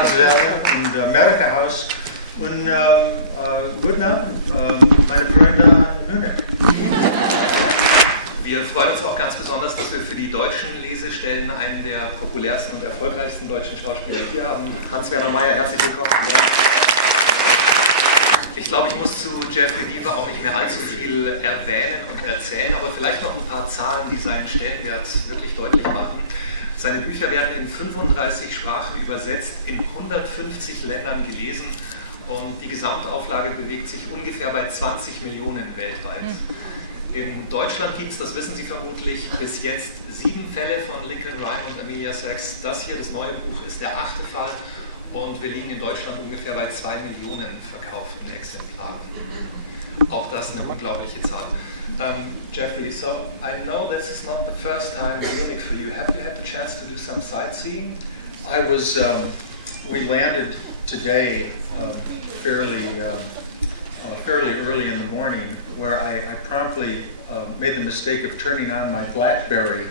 Abend und Amerika-Haus und guten Abend, meine Freunde in Nürnberg. Wir freuen uns auch ganz besonders, dass wir für die deutschen Lesestellen einen der populärsten und erfolgreichsten deutschen Schauspieler hier haben. Hans-Werner Meyer, herzlich willkommen. Ich glaube, ich muss zu Jeffrey Deaver auch nicht mehr allzu viel erwähnen und erzählen, aber vielleicht noch ein paar Zahlen, die seinen Stellenwert wirklich deutlich machen. Seine Bücher werden in 35 Sprachen übersetzt, in 150 Ländern gelesen und die Gesamtauflage bewegt sich ungefähr bei 20 Millionen weltweit. In Deutschland gibt es, das wissen Sie vermutlich, bis jetzt 7 Fälle von Lincoln Rhyme und Amelia Sachs. Das hier, das neue Buch, ist der 8. Fall und wir liegen in Deutschland ungefähr bei 2 Millionen verkauften Exemplaren. Auch das eine unglaubliche Zahl. Jeffrey, so I know this is not the first time in Munich for you. Have you had the chance to do some sightseeing? I was, we landed today fairly early in the morning, where I promptly made the mistake of turning on my BlackBerry,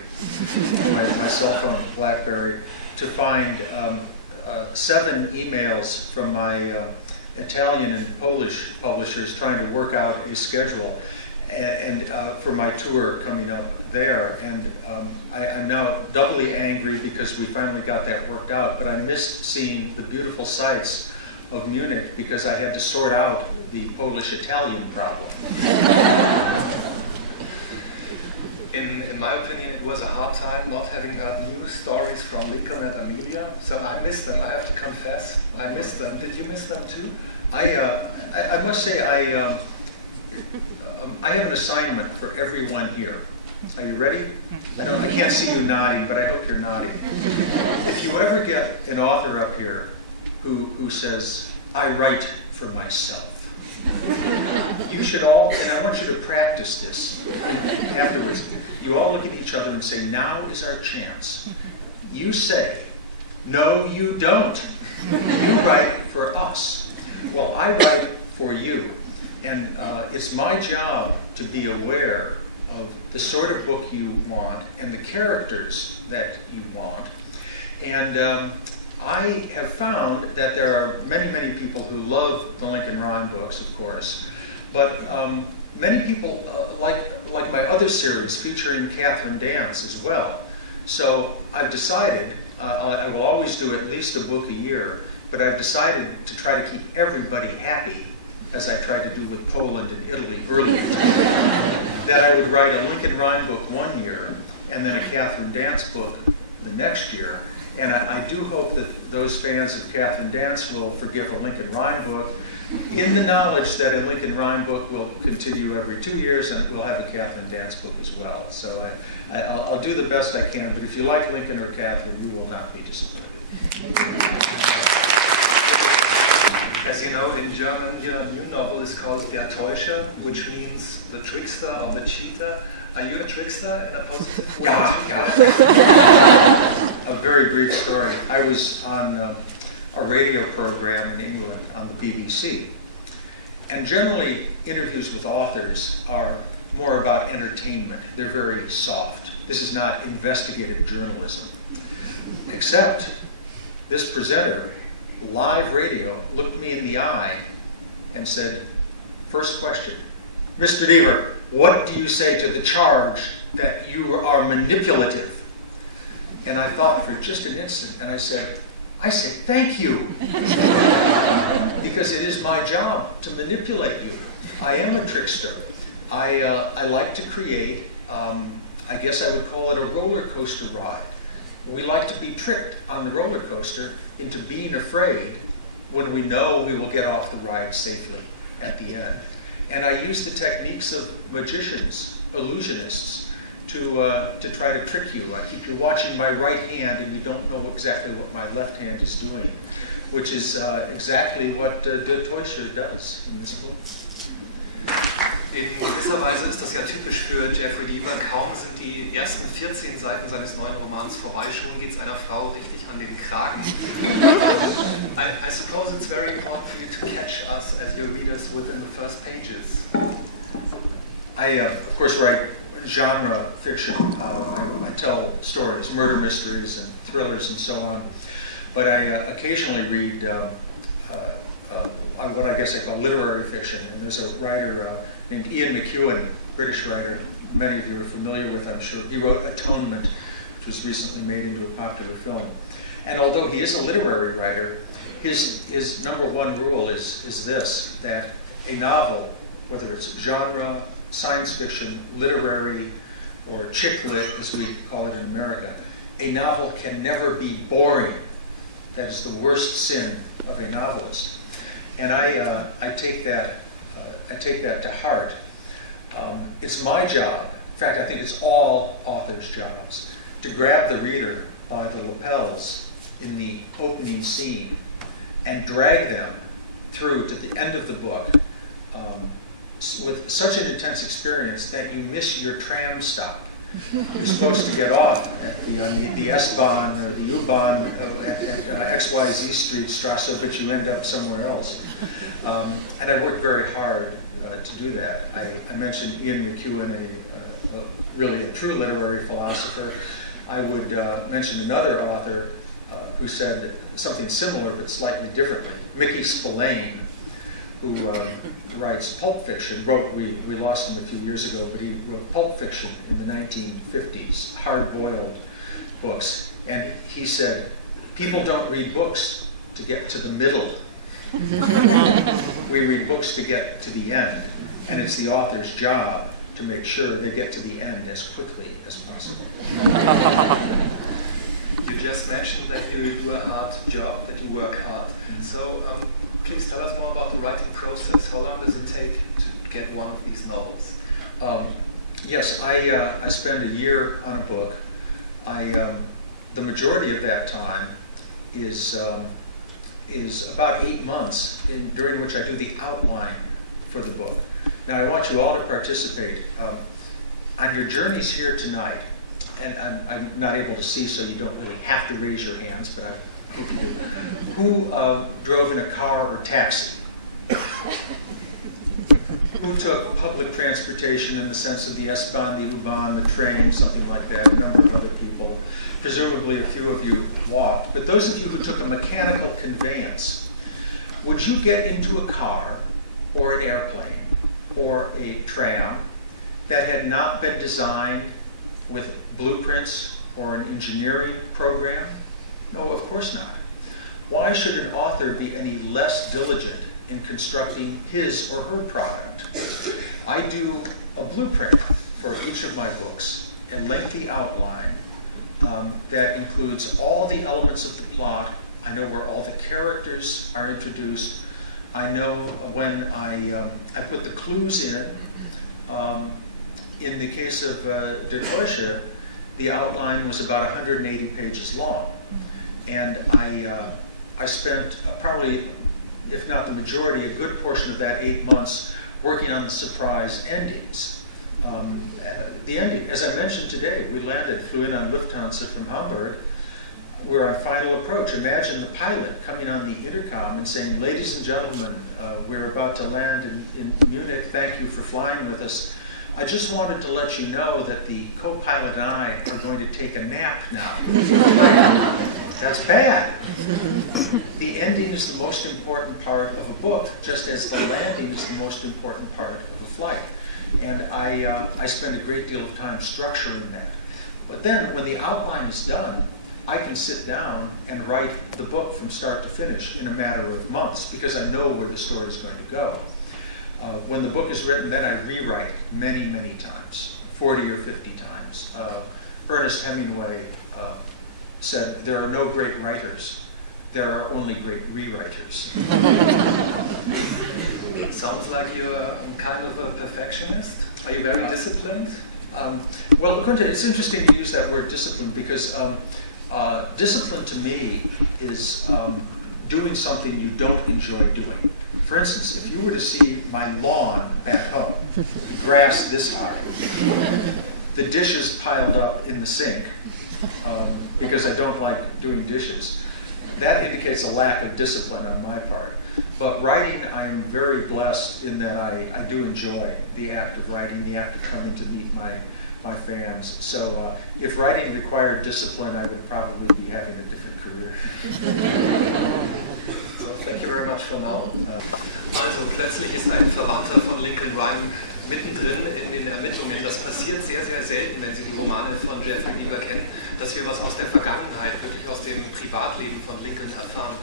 my cell phone BlackBerry, to find 7 emails from my Italian and Polish publishers trying to work out a schedule and for my tour coming up there. And I'm now doubly angry because we finally got that worked out, but I missed seeing the beautiful sights of Munich because I had to sort out the Polish-Italian problem. In my opinion, it was a hard time not having heard news stories from Lincoln and Amelia, so I missed them, I have to confess. I missed them. Did you miss them too? I must say I have an assignment for everyone here. Are you ready? I can't see you nodding, but I hope you're nodding. If you ever get an author up here who says, I write for myself, you should all, and I want you to practice this afterwards, you all look at each other and say, now is our chance. You say, no you don't. You write for us. Well, I write for you. And it's my job to be aware of the sort of book you want and the characters that you want. And I have found that there are many, many people who love the Lincoln Rhyme books, of course, but many people like my other series featuring Catherine Dance as well. So I've decided, I will always do at least a book a year, but I've decided to try to keep everybody happy, as I tried to do with Poland and Italy earlier, that I would write a Lincoln Rhyme book one year, and then a Catherine Dance book the next year. And I do hope that those fans of Catherine Dance will forgive a Lincoln Rhyme book, in the knowledge that a Lincoln Rhyme book will continue every 2 years, and we'll have a Catherine Dance book as well. So I'll do the best I can, but if you like Lincoln or Catherine, you will not be disappointed. As you know, in German, your new novel is called Der Täuscher, which means the trickster or the cheater. Are you a trickster in a positive way? A very brief story. I was on a radio program in England on the BBC. And generally, interviews with authors are more about entertainment. They're very soft. This is not investigative journalism. Except this presenter, live radio, looked me in the eye and said, first question, Mr. Deaver, what do you say to the charge that you are manipulative? And I thought for just an instant, and I say, thank you. Because it is my job to manipulate you. I am a trickster. I like to create, I guess I would call it a roller coaster ride. We like to be tricked on the roller coaster into being afraid when we know we will get off the ride safely at the end. And I use the techniques of magicians, illusionists, to try to trick you. I keep you watching my right hand and you don't know exactly what my left hand is doing, which is exactly what Der Täuscher does in this book. In gewisser Weise ist das ja typisch für Jeffrey Deaver. Kaum sind die ersten 14 Seiten seines neuen Romans vorbei, schon geht es einer Frau richtig an den Kragen. I suppose it's very important for you to catch us as your readers within the first pages. I, of course, write genre fiction. I tell stories, murder mysteries and thrillers and so on. But I occasionally read what I guess I call literary fiction. And there's a writer named Ian McEwan, British writer, many of you are familiar with, I'm sure. He wrote Atonement, which was recently made into a popular film. And although he is a literary writer, his number one rule is this, that a novel, whether it's genre, science fiction, literary, or chick lit, as we call it in America, a novel can never be boring. That is the worst sin of a novelist. And I take that to heart. It's my job, in fact, I think it's all authors' jobs, to grab the reader by the lapels in the opening scene and drag them through to the end of the book with such an intense experience that you miss your tram stop. You're supposed to get off at the S-Bahn or the U-Bahn at XYZ Street, Strasse, but you end up somewhere else. And I worked very hard to do that. I mentioned Ian McEwan, really a true literary philosopher. I would mention another author who said something similar but slightly differently. Mickey Spillane, who writes pulp fiction, we lost him a few years ago, but he wrote pulp fiction in the 1950s, hard-boiled books. And he said, people don't read books to get to the middle. We read books to get to the end. And it's the author's job to make sure they get to the end as quickly as possible. You just mentioned that you do a hard job, that you work hard. So please tell us more about the writing process. How long does it take to get one of these novels? Yes, I spend a year on a book. The majority of that time is about 8 months, during which I do the outline for the book. Now, I want you all to participate. On your journeys here tonight, and I'm not able to see, so you don't really have to raise your hands, but I hope you do. Who drove in a car or taxi? Who took public transportation in the sense of the S-Bahn, the U-Bahn, the train, something like that? A number of other people. Presumably a few of you walked. But those of you who took a mechanical conveyance, would you get into a car or an airplane or a tram that had not been designed with blueprints or an engineering program? No, of course not. Why should an author be any less diligent in constructing his or her product? I do a blueprint for each of my books, a lengthy outline that includes all the elements of the plot. I know where all the characters are introduced. I know when I put the clues in. In the case of De Koosje, the outline was about 180 pages long. And I spent probably, if not the majority, a good portion of that 8 months working on the surprise endings. The ending, as I mentioned today, we flew in on Lufthansa from Hamburg. We're on final approach. Imagine the pilot coming on the intercom and saying, ladies and gentlemen, we're about to land in Munich. Thank you for flying with us. I just wanted to let you know that the co-pilot and I are going to take a nap now. That's bad. The ending is the most important part of a book, just as the landing is the most important part of a flight. And I spend a great deal of time structuring that. But then, when the outline is done, I can sit down and write the book from start to finish in a matter of months, because I know where the story is going to go. When the book is written, then I rewrite many, many times, 40 or 50 times. Ernest Hemingway said, there are no great writers, there are only great rewriters. It sounds like you're kind of a perfectionist. Are you very disciplined? Well, Kunta, it's interesting to use that word discipline, because discipline to me is doing something you don't enjoy doing. For instance, if you were to see my lawn back home, grass this high, the dishes piled up in the sink, because I don't like doing dishes, that indicates a lack of discipline on my part. But writing, I'm very blessed in that I do enjoy the act of writing, the act of coming to meet my fans. So if writing required discipline, I would probably be having a different career. So, thank you very much for now. Also, plötzlich ist ein Verwandter von Lincoln Rhyme mittendrin in den Ermittlungen. Das passiert sehr, sehr selten, wenn Sie die Romane von Jeffrey Deaver kennen, dass wir was aus der Vergangenheit, wirklich aus dem Privatleben von Lincoln erfahren.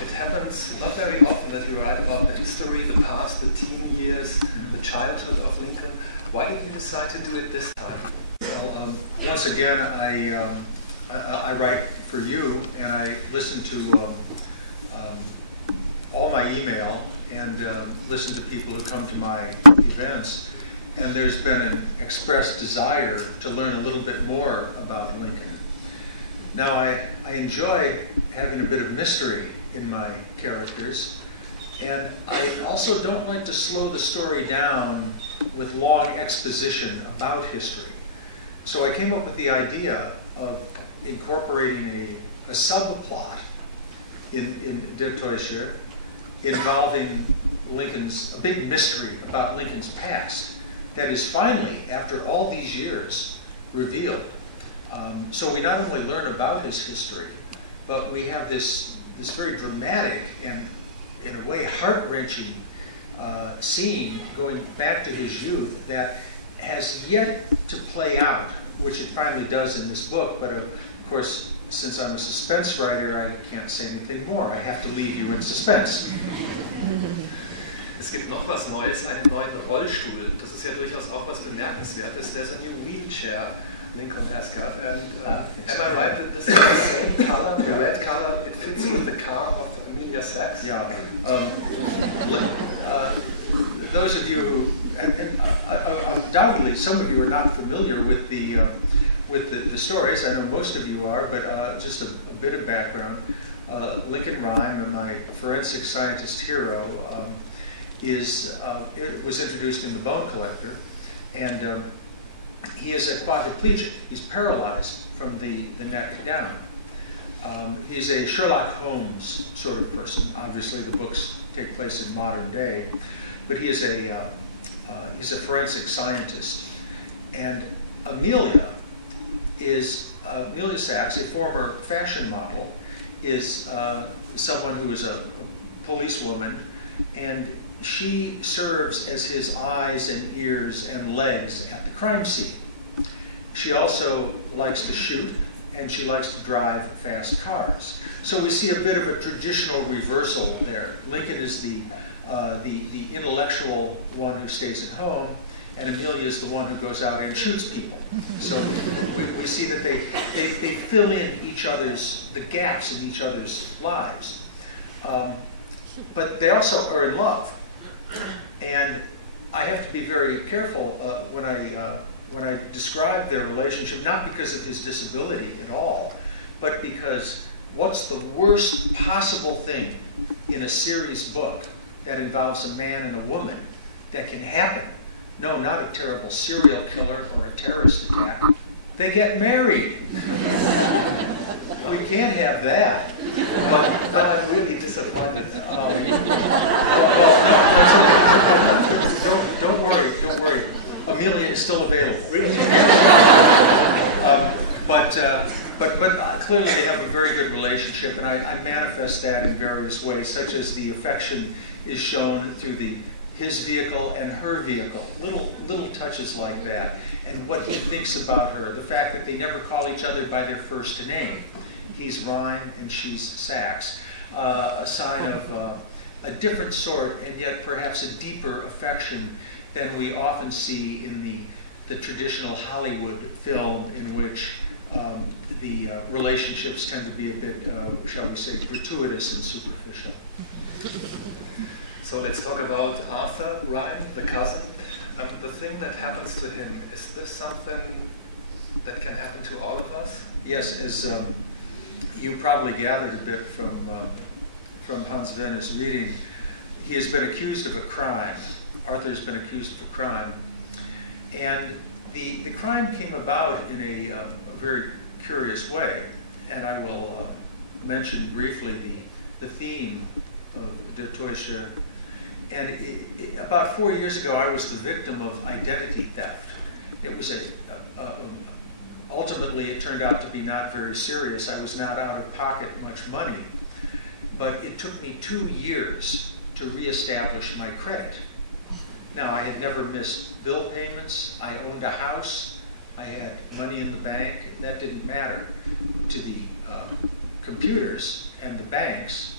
It happens not very often that you write about the history, the past, the teen years, the childhood of Lincoln. Why did you decide to do it this time? Well, once again, I write for you, and I listen to all my email and listen to people who come to my events. And there's been an expressed desire to learn a little bit more about Lincoln. Now, I enjoy having a bit of mystery in my characters, and I also don't like to slow the story down with long exposition about history. So I came up with the idea of incorporating a subplot in Der Täuscher involving a big mystery about Lincoln's past that is finally, after all these years, revealed. So we not only learn about his history, but we have this very dramatic and, in a way, heart-wrenching scene going back to his youth that has yet to play out, which it finally does in this book. But of course, since I'm a suspense writer, I can't say anything more. I have to leave you in suspense. Es gibt noch was Neues, einen neuen Rollstuhl. Das ist ja durchaus auch was Bemerkenswertes. There's a new wheelchair Lincoln has got. And am I right that this is the same color, the red color, it fits with the car of Amelia Sachs? Yeah. Those of you who, undoubtedly, some of you are not familiar with the stories. I know most of you are, but just a bit of background. Lincoln Rhyme, my forensic scientist hero, was introduced in The Bone Collector, and he is a quadriplegic. He's paralyzed from the neck down. He's a Sherlock Holmes sort of person. Obviously, the books take place in modern day, but he's a forensic scientist. And Amelia Sachs, a former fashion model, is someone who is a policewoman, and she serves as his eyes and ears and legs at the crime scene. She also likes to shoot, and she likes to drive fast cars. So we see a bit of a traditional reversal there. Lincoln is the intellectual one who stays at home, and Amelia is the one who goes out and shoots people. So we see that they fill in the gaps in each other's lives. But they also are in love. And I have to be very careful when I describe their relationship, not because of his disability at all, but because what's the worst possible thing in a series book that involves a man and a woman that can happen? No, not a terrible serial killer or a terrorist attack. They get married. We can't have that. But I'm really disappointed. Don't worry. Amelia is still available. But clearly they have a very good relationship, and I manifest that in various ways, such as the affection is shown through his vehicle and her vehicle, little touches like that, and what he thinks about her, the fact that they never call each other by their first name. He's Rhyme and she's Sachs, a sign of a different sort, and yet perhaps a deeper affection than we often see in the traditional Hollywood film, in which the relationships tend to be a bit, shall we say, gratuitous and superficial. So let's talk about Arthur Rhyme, the cousin. The thing that happens to him, is this something that can happen to all of us? Yes, as you probably gathered a bit from Hans Venner's reading, he has been accused of a crime. Arthur's been accused of a crime. And the crime came about in a very curious way. And I will mention briefly the theme of Der Täuscher. And about 4 years ago, I was the victim of identity theft. It was ultimately, it turned out to be not very serious. I was not out of pocket much money, but it took me 2 years to reestablish my credit. Now, I had never missed bill payments. I owned a house. I had money in the bank. That didn't matter to the computers and the banks.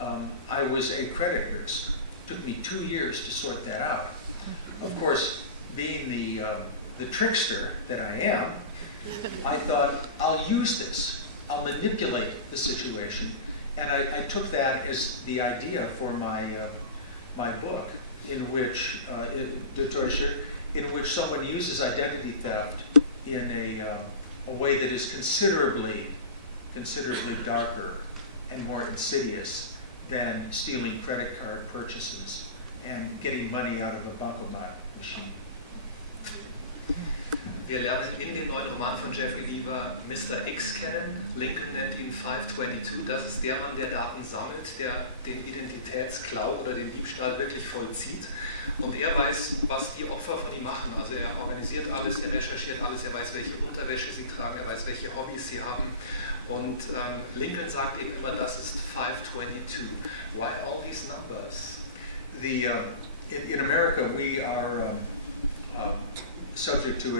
I was a credit risk. It took me 2 years to sort that out. Of course, being the trickster that I am, I thought, I'll use this. I'll manipulate the situation. And I took that as the idea for my book, in which someone uses identity theft in a way that is considerably darker and more insidious than stealing credit card purchases and getting money out of a bancomat machine. Wir lernen in dem neuen Roman von Jeffrey Deaver Mr. X kennen. Lincoln nennt ihn 522. Das ist der Mann, der Daten sammelt, der den Identitätsklau oder den Diebstahl wirklich vollzieht. Und er weiß, was die Opfer von ihm machen. Also er organisiert alles, er recherchiert alles, er weiß, welche Unterwäsche sie tragen, er weiß, welche Hobbys sie haben. Und Lincoln sagt eben immer, das ist 522. Why all these numbers? In America, we are subject to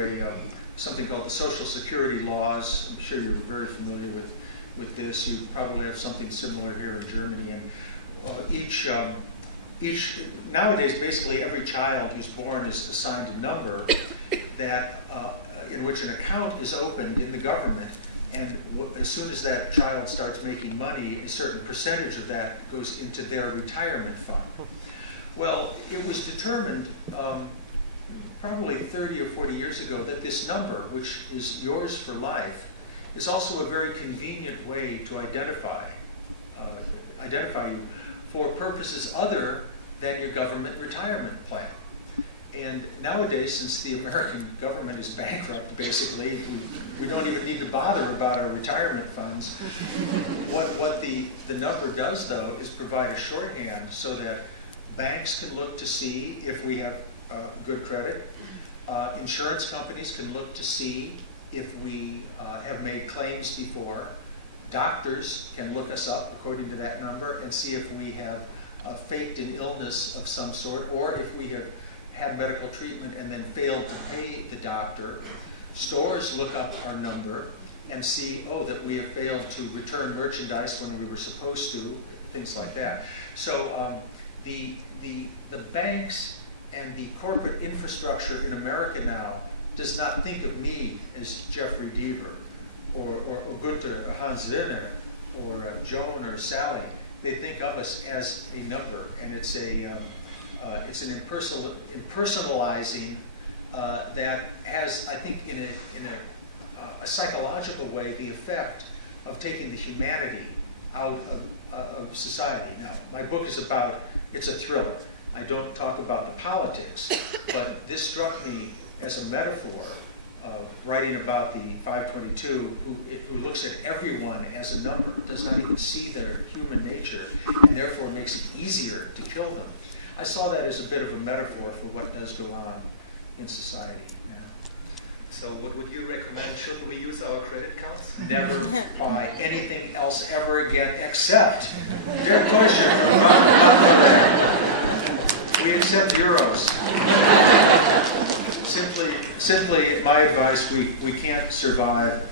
something called the Social Security laws. I'm sure you're very familiar with this. You probably have something similar here in Germany. And nowadays, basically every child who's born is assigned a number that in which an account is opened in the government. And as soon as that child starts making money, a certain percentage of that goes into their retirement fund. Well, it was determined probably 30 or 40 years ago that this number, which is yours for life, is also a very convenient way to identify you for purposes other than your government retirement plan. And nowadays, since the American government is bankrupt, basically, we don't even need to bother about our retirement funds. What the number does, though, is provide a shorthand so that banks can look to see if we have good credit. Insurance companies can look to see if we have made claims before. Doctors can look us up according to that number and see if we have faked an illness of some sort, or if we have had medical treatment and then failed to pay the doctor. Stores look up our number and see, oh, that we have failed to return merchandise when we were supposed to, things like that. So the banks and the corporate infrastructure in America now does not think of me as Jeffrey Deaver or Gunther or Hans Werner or Joan or Sally. They think of us as a number, and it's an impersonalizing that has, I think, in a psychological way, the effect of taking the humanity out of society. Now, my book is about, it's a thriller. I don't talk about the politics, but this struck me as a metaphor, writing about the 522, who looks at everyone as a number, does not even see their human nature, and therefore makes it easier to kill them. I saw that as a bit of a metaphor for what does go on in society now. So what would you recommend? Shouldn't we use our credit cards? Never buy anything else ever again except your kosher. We accept euros. Simply, my advice, we can't survive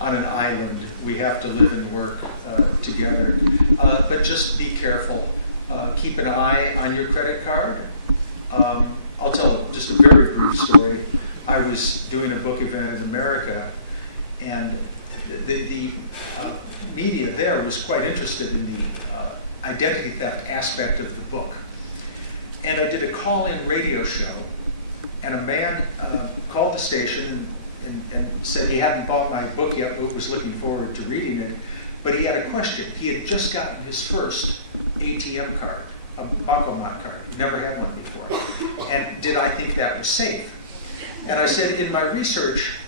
on an island. We have to live and work together. But just be careful. Keep an eye on your credit card. I'll tell just a very brief story. I was doing a book event in America, and the media there was quite interested in the identity theft aspect of the book. And I did a call-in radio show, and a man called the station and said he hadn't bought my book yet, but was looking forward to reading it. But he had a question. He had just gotten his first ATM card, a bancomat card. Never had one before. And did I think that was safe? And I said, in my research,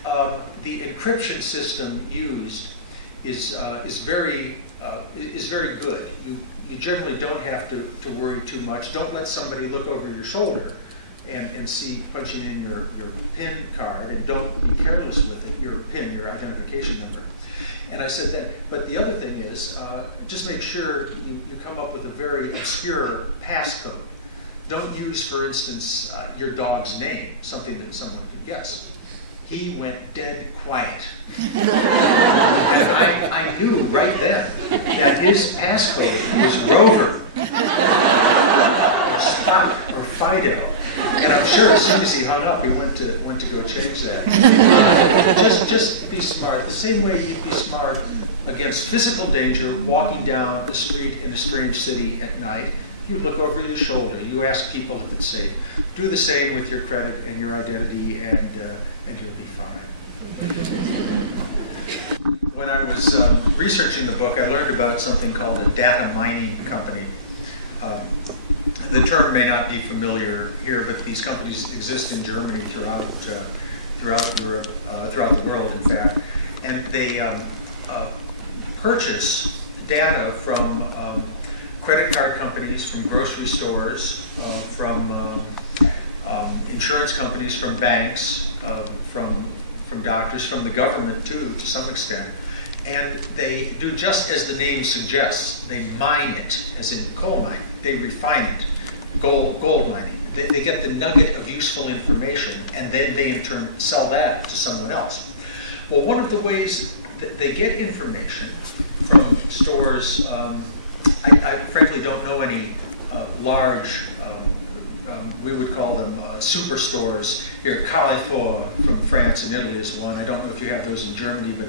the encryption system used is very good. You generally don't have to worry too much. Don't let somebody look over your shoulder and see punching in your PIN card, and don't be careless with it, your PIN, your identification number. And I said that, but the other thing is, just make sure you come up with a very obscure passcode. Don't use, for instance, your dog's name, something that someone could guess. He went dead quiet. And I knew right then that his passcode was Rover, or Spot, or Fido. And I'm sure as soon as he hung up, he went to go change that. Just be smart. The same way you'd be smart against physical danger, walking down the street in a strange city at night. You look over your shoulder. You ask people if it's safe. Do the same with your credit and your identity, and you'll be fine. When I was researching the book, I learned about something called a data mining company. The term may not be familiar here, but these companies exist in Germany, throughout Europe, throughout the world, in fact, and they purchase data from credit card companies, from grocery stores, from insurance companies, from banks, from doctors, from the government too, to some extent. And they do just as the name suggests. They mine it, as in coal mining. They refine it, gold mining. They get the nugget of useful information, and then they in turn sell that to someone else. Well, one of the ways that they get information from stores, I frankly don't know any large, we would call them superstores. Here, Carrefour from France and Italy is one. I don't know if you have those in Germany, but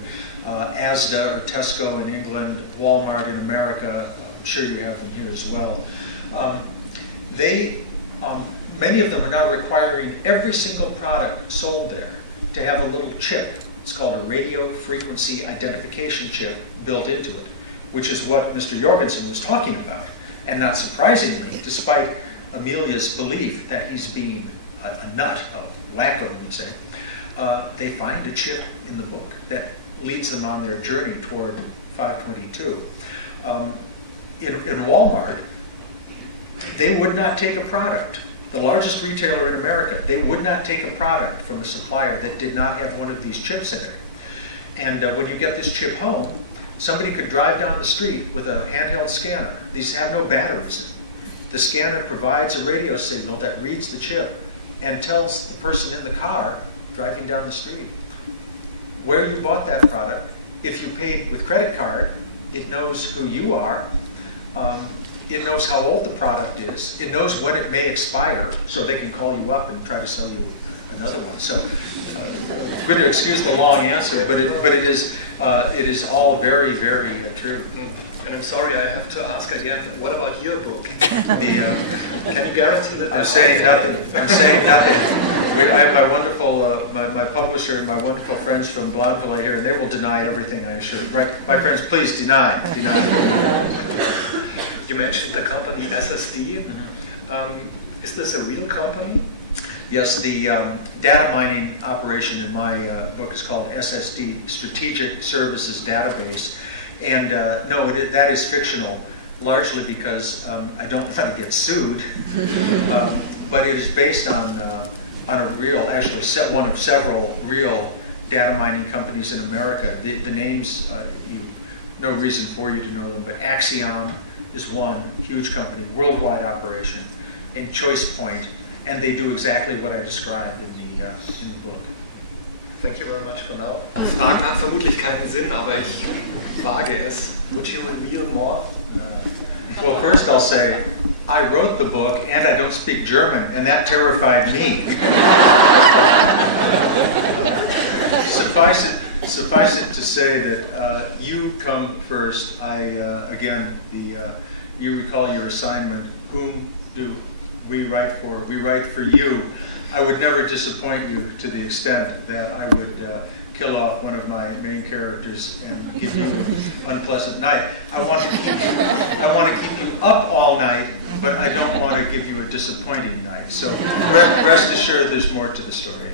Asda or Tesco in England, Walmart in America, I'm sure you have them here as well. Many of them are now requiring every single product sold there to have a little chip. It's called a radio frequency identification chip built into it, which is what Mr. Jorgensen was talking about. And not surprisingly, despite Amelia's belief that he's being a nut of wacko, we'd say, they find a chip in the book that leads them on their journey toward 522. In Walmart, they would not take a product. The largest retailer in America, they would not take a product from a supplier that did not have one of these chips in it. And when you get this chip home, somebody could drive down the street with a handheld scanner. These have no batteries in them. The scanner provides a radio signal that reads the chip and tells the person in the car driving down the street where you bought that product. If you paid with credit card, it knows who you are. It knows how old the product is. It knows when it may expire, so they can call you up and try to sell you another one. So, good to excuse the long answer, but it is all very, very true. And I'm sorry, I have to ask again, what about your book? Can you guarantee that? I'm saying nothing. I'm saying nothing. I have my wonderful, my publisher and my wonderful friends from Blauville here, and they will deny everything, I assure you. Right? My friends, please deny. You mentioned the company SSD. Is this a real company? Yes, the data mining operation in my book is called SSD, Strategic Services Database. And no, that is fictional, largely because I don't want to get sued. But it is based on a real, actually one of several real data mining companies in America. The names, no reason for you to know them, but Axiom is one huge company, worldwide operation, and ChoicePoint, and they do exactly what I described in the book. Thank you very much for now. Fragen haben vermutlich keinen Sinn, aber ich wage es. Would you reveal more? Well, first I'll say, I wrote the book and I don't speak German, and that terrified me. Suffice it to say that you come first. You recall your assignment. Whom do we write for? We write for you. I would never disappoint you to the extent that I would kill off one of my main characters and give you an unpleasant night. I want to keep you up all night, but I don't want to give you a disappointing night. So rest assured there's more to the story.